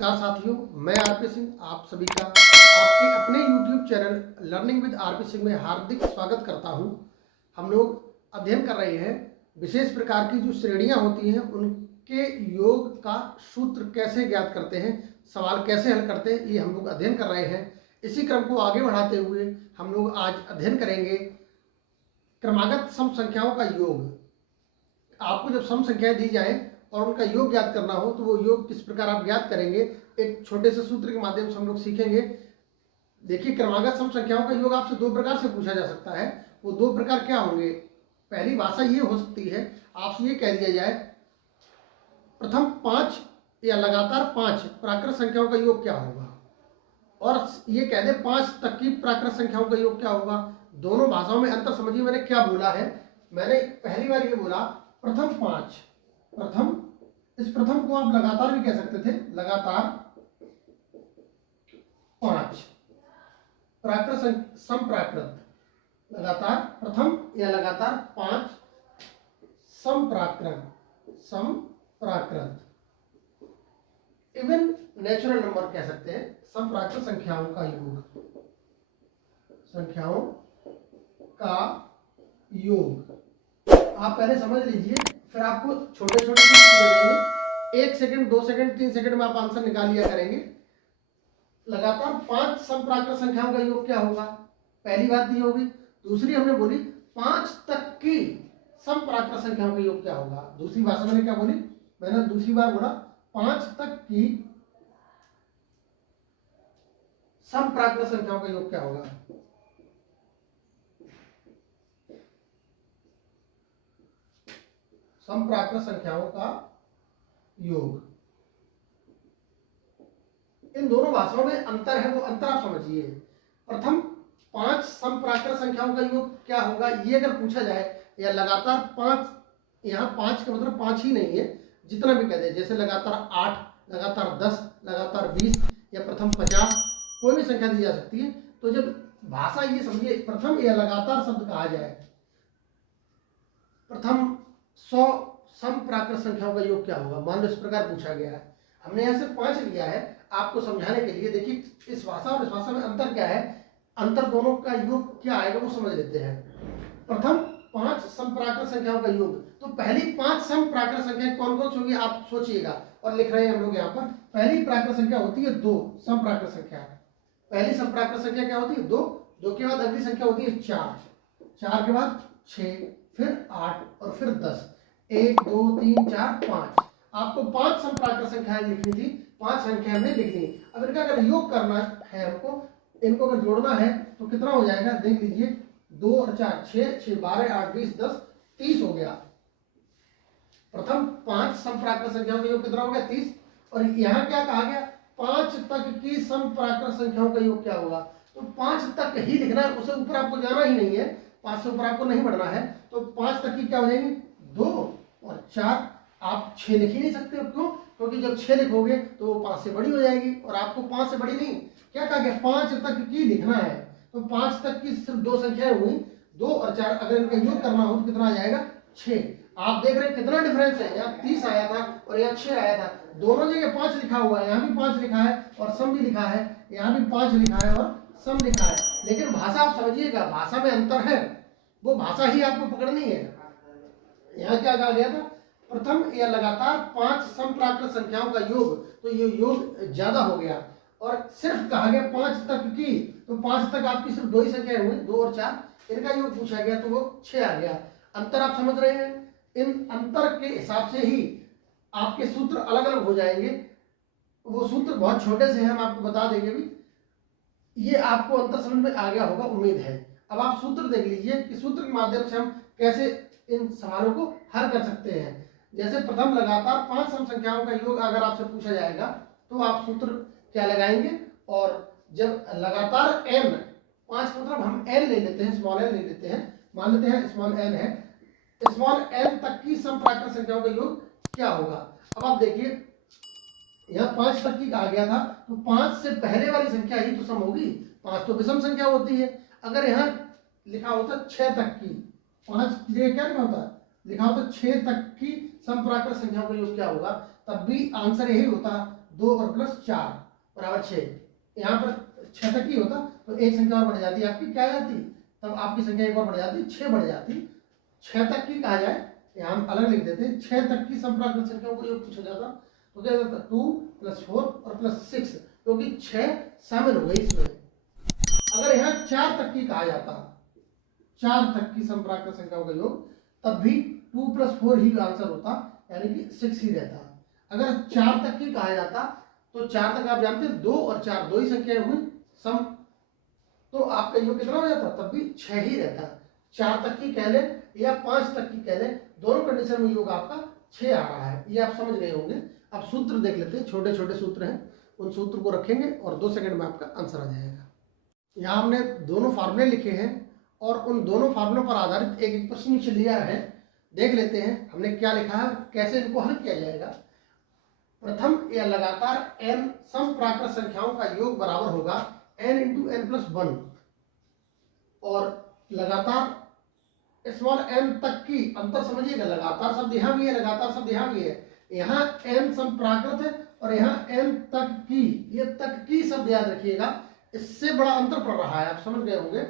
नमस्कार साथियों, मैं आरपी सिंह आप सभी का आपके अपने YouTube channel learning with RP Singh में हार्दिक स्वागत करता हूं। हम लोग अध्ययन कर रहे हैं विशेष प्रकार की जो श्रेणियां होती हैं उनके योग का सूत्र कैसे ज्ञात करते हैं, सवाल कैसे हल करते हैं, ये हम लोग अध्ययन कर रहे हैं। इसी क्रम को आगे बढ़ाते हुए हम लोग आज अध्ययन करेंगे क्रमागत सम संख्याओं का योग। आपको जब सम संख्याएं दी जाए और उनका योग ज्ञात करना हो तो वो योग किस प्रकार आप ज्ञात करेंगे, एक छोटे से सूत्र के माध्यम से हम लोग सीखेंगे। देखिए, क्रमागत सम संख्याओं का योग आपसे दो प्रकार से पूछा जा सकता है। वो दो प्रकार क्या होंगे? पहली भाषा ये हो सकती है, आपसे ये कह दिया जाए प्रथम 5 या लगातार 5 प्राकृत संख्याओं का योग क्या होगा, और ये कह दे 5 तक की प्राकृत संख्याओं का योग क्या होगा। दोनों भाषाओं में अंतर समझिए मैंने क्या बोला है। मैंने पहली बार ये बोला प्रथम 5, प्रथम, इस प्रथम को आप लगातार भी कह सकते थे, लगातार 5 प्राकृत सम प्राकृत, लगातार प्रथम या लगातार 5 सम प्राकृत इवन नेचुरल नंबर कह सकते हैं, सम प्राकृत संख्याओं का योग, संख्याओं का योग। आप पहले समझ लीजिए, फिर आपको छोटे छोटे सूत्र देंगे। 1 सेकंड, 2 सेकंड, 3 सेकंड में आप आंसर निकाल लिया करेंगे। लगातार 5 सम प्राकृत संख्याओं का योग क्या होगा, पहली बात दी होगी। दूसरी हमने बोली 5 तक की सम प्राकृत संख्याओं का योग क्या होगा। दूसरी भाषा मैंने क्या बोली, मैंने दूसरी बार बोला 5 तक की सम प्राकृत संख्याओं का योग क्या होगा। सम प्राकृत संख्याओं का योग, इन दोनों भाषाओं में अंतर है, वो अंतर आप समझिए। प्रथम 5 सम प्राकृत संख्याओं का योग क्या होगा, ये अगर पूछा जाए, या लगातार 5, यहाँ 5 का मतलब 5 ही नहीं है, जितना भी कह दे, जैसे लगातार 8, लगातार 10, लगातार 20 या प्रथम 50, कोई भी संख्या दी जा सकती है। तो जब भाषा ये समझिए, प्रथम या लगातार शब्द कहा जाए, प्रथम 100 सम प्राकृत संख्याओं का योग क्या होगा, मान लो इस प्रकार पूछा गया है। हमने यहाँ सिर्फ 5 लिया है आपको समझाने के लिए। देखिए, इस भाषा और इस भाषा में अंतर क्या है, अंतर दोनों का योग क्या आएगा वो समझ लेते हैं। प्रथम 5 सम प्राकृत संख्याओं का योग, तो पहली 5 सम प्राकृत संख्या कौन कौन सी होगी आप सोचिएगा, और लिख रहे हैं हम लोग यहाँ पर। पहली प्राकृत संख्या होती है 2 सम प्राकृत संख्या। पहली सम प्राकृत संख्या क्या होती है 2, 2 के बाद अगली संख्या होती है 4, 4 के बाद 6, फिर 8 और फिर 10। 1 2 3 4 5, आपको 5 सम प्राकृत संख्याएं लिखनी थी, 5 संख्या में लिखनी। अब इनका अगर योग करना है हमको, इनको अगर जोड़ना है तो कितना हो जाएगा, देख लीजिए। 2 और 4 6, 6 12 8 20 10 30 हो गया। प्रथम 5 सम प्राकृत संख्याओं का योग कितना हो गया, 30। और यहाँ क्या कहा गया, 5 तक की सम प्राकृत संख्याओं का योग क्या होगा। तो 5 तक ही लिखना है, उससे ऊपर आपको जाना ही नहीं है, 5 से ऊपर आपको नहीं बढ़ना है। तो 5 तक की क्या हो जाएगी, 2 और 4। आप 6 लिख ही नहीं सकते, क्यों? क्योंकि जब 6 लिखोगे तो वो 5 से बड़ी हो जाएगी, और आपको 5 से बड़ी नहीं, क्या कहा गया, 5 तक की लिखना है। तो 5 तक की सिर्फ 2 संख्याएं हुई, 2 और 4, अगर इनका योग करना हो तो कितना आ जाएगा, 6। आप देख रहे हैं कितना डिफरेंस है, यहाँ 30 आया था और यहाँ 6 आया था। दोनों जगह 5 लिखा हुआ है, यहाँ भी 5 लिखा है और सम भी लिखा है, यहाँ भी 5 लिखा है और सम लिखा है। लेकिन भाषा आप समझिएगा, भाषा में अंतर है, वो भाषा ही आपको पकड़नी है। यहाँ क्या कहा गया था, प्रथम या लगातार 5 सम प्राकृत संख्याओं का योग, तो ये योग ज्यादा हो गया। और सिर्फ कहा गया 5 तक की, तो 5 तक आपकी सिर्फ 2 ही संख्याएं हुई, 2 और 4, इनका योग पूछा गया तो वो 6 आ गया। अंतर आप समझ रहे हैं, इन अंतर के हिसाब से ही आपके सूत्र अलग अलग हो जाएंगे। वो सूत्र बहुत छोटे से हैं, हम आपको बता देंगे भी। ये आपको अंतर समझ में आ गया होगा, उम्मीद है। अब आप सूत्र देख लीजिए कि सूत्र के माध्यम से हम कैसे इन सवालों को हल कर सकते हैं। जैसे प्रथम लगातार 5 सम संख्याओं का योग अगर आपसे पूछा जाएगा तो आप सूत्र क्या लगाएंगे, और जब लगातार n, 5 मतलब हम n ले लेते हैं, स्मॉल n ले लेते हैं, मान लेते हैं स्मॉल n है, स्मॉल n तक की सम प्राकृत संख्याओं का योग क्या होगा। अब आप देखिए, यहाँ 5 तक की आ गया था, तो 5 से पहले वाली संख्या ही तो सम होगी, 5 तो विषम संख्या होती है। अगर यहाँ लिखा होता 6 तक की, 5 की जगह क्या लिखा होता, लिखा होता 6 तक की सम प्राकृत संख्याओं का योग क्या होगा, तब भी आंसर यही होता 2 और प्लस 4 बराबर 6। यहाँ पर 6 तक ही होता तो एक संख्या और बढ़ जाती, आपकी क्या जाती, तब आपकी संख्या एक और बढ़ जाती, 6 बढ़ जाती। 6 तक की कहा जाए, यहाँ हम अलग लिख देते हैं, 6 तक की संप्राकृत संख्याओं को योग पूछा जाता तो क्या जाता 2 + 4 और +6, क्योंकि 6 शामिल हो गई इसमें। अगर यहाँ 4 तक की कहा जाता, 4 तक की संप्राकृत संख्याओं का योग, तब भी 2 + 4 ही आंसर होता, यानी कि 6 ही रहता। अगर 4 तक की कहा जाता तो 4 तक आप जानते हैं 2 और 4 दो ही संख्याएं हुई सम, तो आपका योग कितना हो जाता, तब भी 6 ही रहता। 4 तक की कह ले या 5 तक की कह ले, दोनों कंडीशन में योग आपका 6 आ रहा है, ये आप समझ गए होंगे। अब सूत्र देख लेते हैं, छोटे छोटे सूत्र हैं, उन सूत्र को रखेंगे और 2 सेकंड में आपका आंसर आ जाएगा। यहाँ हमने दोनों फार्मूले लिखे हैं और उन दोनों फार्मूलों पर आधारित एक एक प्रश्न नीचे लिया है, देख लेते हैं हमने क्या लिखा है, कैसे इनको हल किया जाएगा। प्रथम या लगातार n समप्राकृत संख्याओं का योग बराबर होगा n × n+1, और लगातार स्मॉल n तक की, अंतर समझिएगा, लगातार शब्द यहाँ भी है, लगातार शब्द यहाँ भी है। यहाँ n समप्राकृत है और यहाँ n तक की, ये तक की शब्द याद रखिएगा, इससे बड़ा अंतर पड़ रहा है, आप समझ गए होंगे।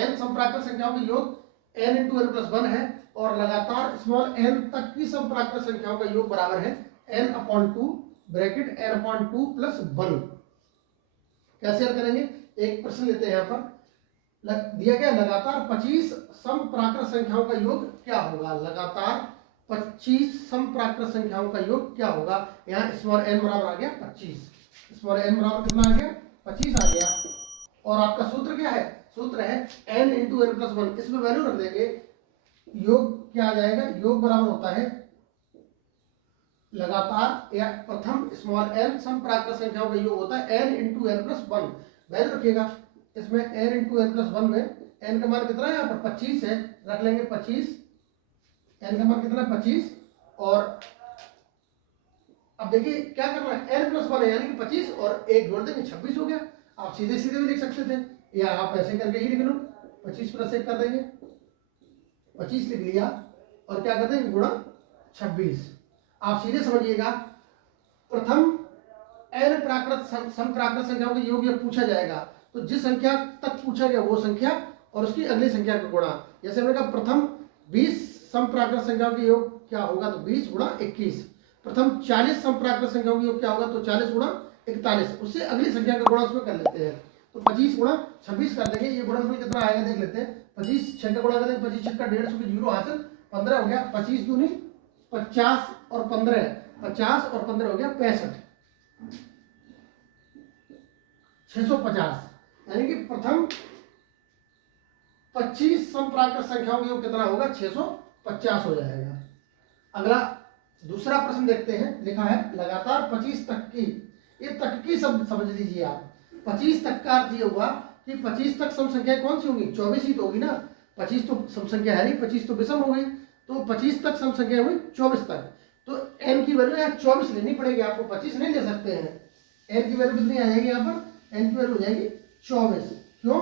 n समप्राकृत संख्याओं का योग n × n+1 है और लगातार स्मॉल n तक की समप्राकृत संख्याओं का योग बराबर है n/2 ब्रैकेट n/2 + 1। कैसे हल करेंगे, एक प्रश्न लेते हैं। यहाँ पर दिया गया लगातार 25 समप्राकृत संख्याओं का योग क्या होगा, लगातार 25 समप्राकृत संख्याओं का योग क्या होगा। यहाँ स्मॉल n बराबर आ गया 25, स्मॉल n बराबर कितना आ गया 25 आ गया, और आपका सूत्र क्या है, सूत्र है n × n+1, इसमें वैल्यू रख देंगे, योग क्या आ जाएगा, योग बराबर होता है लगातार या प्रथम स्मॉल n समप्राकृत संख्याओं का योग होता है n × n+1, वैल्यू रखिएगा इसमें n × n+1 में n का मान कितना है, यहाँ पर 25 है, रख लेंगे 25, n का मान कितना 25, और अब देखिए क्या करना है, n+1 है यानी कि 25 और एक जोड़ देंगे 26 हो गया। आप सीधे सीधे भी लिख सकते थे, या आप ऐसे करके ही लिख लो, 25 + 1 कर देंगे, 25 लिख लिया और क्या कर देंगे गुणा 26। आप सीधे समझिएगा, प्रथम n प्राकृत समप्राकृत संख्याओं का योग यह पूछा जाएगा, तो जिस संख्या तक पूछा गया वो संख्या और उसकी अगली संख्या का गुणा। जैसे हमने कहा प्रथम 20 समप्राकृत संख्याओं का योग क्या होगा, तो 20 × 21। प्रथम 40 समप्राकृत संख्याओं का योग क्या होगा, तो 40 × 41, उससे अगली संख्या का गुणा उसमें कर लेते हैं, तो 25 × 26 कर देंगे। ये गुणनफल कितना आएगा देख लेते हैं, 25 6 का गुणा करेंगे, 25 6 का 150 की 0 हासिल, 15 हो गया, 25 दूनी 50 और 15, 50 और 15 हो गया 65, 650, यानी कि प्रथम 25 समप्राकृत संख्याओं का योग कितना होगा, 650 हो जाएगा। अगला दूसरा प्रश्न देखते हैं, लिखा है लगातार 25 तक की, ये तक की शब्द समझ लीजिए आप, 25 तक का अर्थ ये हुआ कि 25 तक सम संख्या कौन सी होंगी, 24 ही तो होगी ना, 25 तो सम संख्या है नहीं, 25 तो विषम हो गई, तो 25 तक सम संख्या हुई 24 तक, तो n की वैल्यू यहाँ 24 लेनी पड़ेगी आपको, 25 नहीं ले सकते हैं। n की वैल्यू कितनी आ जाएगी, यहाँ पर n की वैल्यू हो जाएगी 24। क्यों,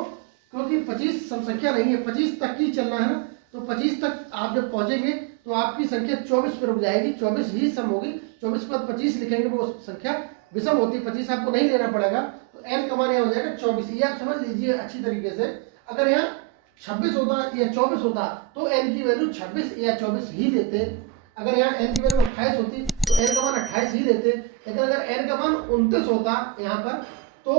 क्योंकि 25 सम संख्या नहीं है, 25 तक ही चलना है ना, तो 25 तक आप जब पहुंचेंगे तो आपकी संख्या 24 पर रुक जाएगी, 24 ही सम होगी, 24 के बाद 25 लिखेंगे वो संख्या विषम होती, 25 आपको नहीं लेना पड़ेगा, तो n का मान यहाँ हो जाएगा 24। ये आप समझ लीजिए अच्छी तरीके से। अगर यहाँ 26 होता या 24 होता तो n की वैल्यू 26 या 24 ही लेते, अगर यहाँ n की वैल्यू 28 होती तो n का मान 28 ही लेते, लेकिन अगर n का मान 29 होता यहाँ पर तो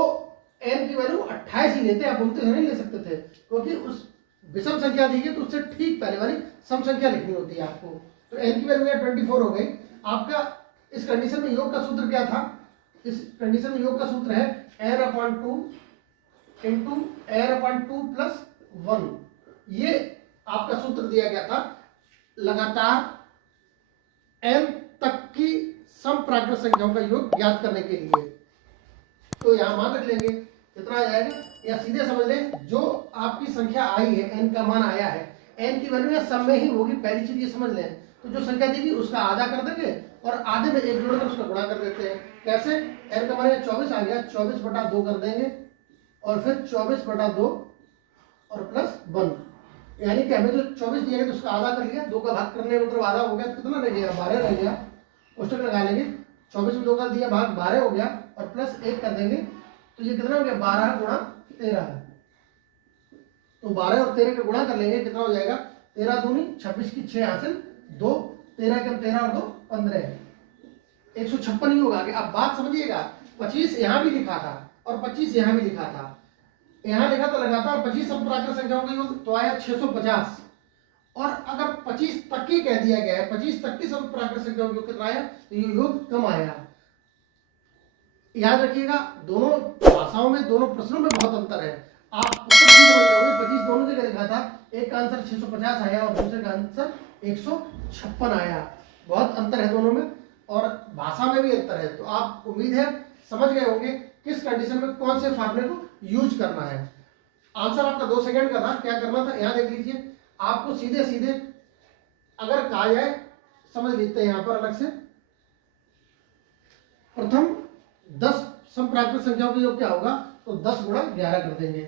n की वैल्यू 28 ही लेते, आप 29 नहीं ले सकते थे, क्योंकि उस विषम संख्या दी है तो उससे ठीक पहले वाली सम संख्या लिखनी होती है आपको। तो n की वैल्यू 24 हो गई। आपका इस कंडीशन में योग का सूत्र क्या था, इस कंडीशन में योग का सूत्र है n/2 × n/2 + 1, ये आपका सूत्र दिया गया था लगातार n तक की समप्राकृत संख्याओं का योग ज्ञात करने के लिए। तो यहां मान रख लेंगे कितना आ जाएगा, या सीधे समझ लें जो आपकी संख्या आई है, n का मान आया है, n की वैल्यू या सम में ही होगी, पहली चीज ये समझ लें। तो जो संख्या देगी उसका आधा कर देंगे और आधे में एक जोड़कर उसका गुणा कर देते हैं। कैसे, n का मान 24 आ गया, 24/2 कर देंगे और फिर 24/2 और +1, यानी कि हमें जो 24 दिया गया तो उसका आधा कर लिया, 2 का भाग करने में मतलब आधा हो गया, तो कितना रह गया 12 रह गया, कोष्टक लगा लेंगे 24 में 2 का दिया भाग 12 हो गया और प्लस 1 कर देंगे तो ये कितना हो गया 12 गुणा 13। तो 12 और 13 का गुणा कर लेंगे, कितना हो जाएगा 13 दूनी 26 की 6 हासिल 2, 13 के 13 और 2 15, 156 ही होगा। अब बात समझिएगा, 25 यहाँ भी लिखा था और 25 यहाँ भी लिखा था, यहाँ लिखा तो लगातार 25 समप्राकृत संख्याओं का योग तो आया 650, और अगर 25 तक की कह दिया गया है, 25 तक की समप्राकृत संख्याओं का योग कितना आया, तो ये योग कम आया। याद रखिएगा दोनों भाषाओं में, दोनों प्रश्नों में बहुत अंतर है। आप ऊपर समझ जाओगे, 25 दोनों जगह लिखा था, एक का आंसर 650 आया और दूसरे का आंसर 156 आया, बहुत अंतर है दोनों में, और भाषा में भी अंतर है। तो आप उम्मीद है समझ गए होंगे किस कंडीशन में कौन से फार्मूले को यूज करना है। आंसर आपका 2 सेकंड का था, क्या करना था यहाँ देख लीजिए, आपको सीधे सीधे अगर कहा जाए, समझ लेते हैं यहाँ पर अलग से। प्रथम 10 समप्राकृत संख्याओं का योग क्या होगा, तो 10 गुणा 11 कर देंगे,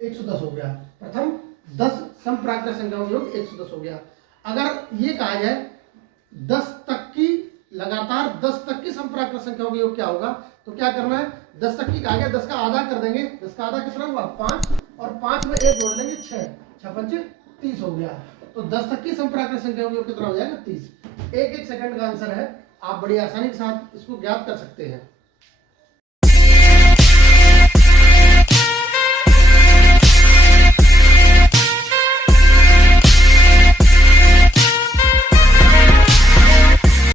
110 हो गया। प्रथम 10 समप्राकृत संख्याओं का योग 110 हो गया। अगर ये कहा जाए 10 तक की, लगातार 10 तक की समप्राकृत संख्याओं का योग क्या होगा, तो क्या करना है, 10 तक की कहा गया, 10 का आधा कर देंगे, 10 का आधा कितना हुआ 5, और 5 में 1 जोड़ लेंगे 6, 6 पंचे 30 हो गया। तो 10 तक की समप्राकृत संख्याओं का योग कितना हो जाएगा 30। 1-1 सेकंड का आंसर है, आप बड़ी आसानी के साथ इसको ज्ञात कर सकते हैं।